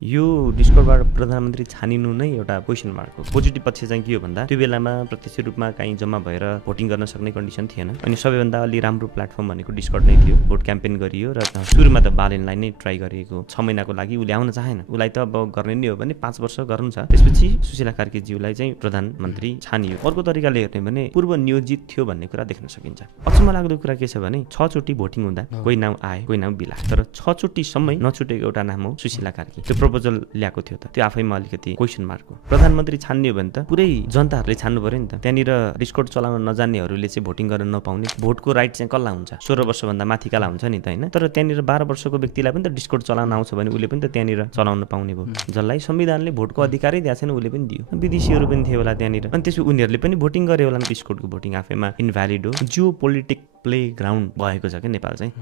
यो डिस्कर्डबाट प्रधानमन्त्री छानिनु नै एउटा क्वेसन मार्क हो। पोजिटिभ पक्ष चाहिँ के हो भन्दा त्यो बेलामा प्रत्यक्ष रूपमा कहीँ जम्मा भएर भोटिङ गर्न सक्ने कन्डिसन थिएन। अनि सबैभन्दा अलि राम्रो प्लेटफर्म भनेको डिस्कर्ड नै थियो। भोट क्याम्पेन गरियो र सुरुमा त बालेनलाई नै ट्राई गरिएको 6 महिनाको लागि उसले आउन चाहेन। उसलाई त अब गर्ने नै हो भने 5 वर्ष गर्नु छ। त्यसपछि सुशीला कार्कीज्यूलाई चाहिँ प्रधानमन्त्री छानियो। अर्को तरिकाले हेर्ने भने पूर्व नियोजित थियो भन्ने कुरा देख्न सकिन्छ। अचम्म लाग्दो कुरा के छ भने 6 चोटि भोटिङ हुँदा कोही नाम आए कोही नाम बिला, तर 6 चोटि सम्मै नछुटेको एउटा नाम हो सुशीला कार्की। त्यो प्रपोजल ल्याएको थियो त, त्यो आफैमा अलिकति क्वेसन मार्क हो। प्रधानमन्त्री छान्ने हो भने त पुरै जनताहरूले छान्नु पर्यो नि त। त्यहाँनिर डिस्कर्ड चलाउन नजान्नेहरूले चाहिँ भोटिङ गर्न नपाउने, भोटको राइट चाहिँ कसलाई हुन्छ? 16 वर्षभन्दा माथिकालाई हुन्छ नि त, होइन? तर त्यहाँनिर 12 वर्षको व्यक्तिलाई पनि त डिस्कर्ड चलाउन आउँछ भने उसले पनि त त्यहाँनिर चलाउन पाउने भयो। जसलाई संविधानले भोटको अधिकारै दिएको छैन उसले पनि दियो। विदेशीहरू पनि थियो होला त्यहाँनिर, अनि त्यसो उनीहरूले पनि भोटिङ गरे होला। डिस्कर्डको भोटिङ आफैमा इनभ्यालिड हो। जियो पोलिटिक प्ले ग्राउन्ड भएको छ क्या नेपाल चाहिँ।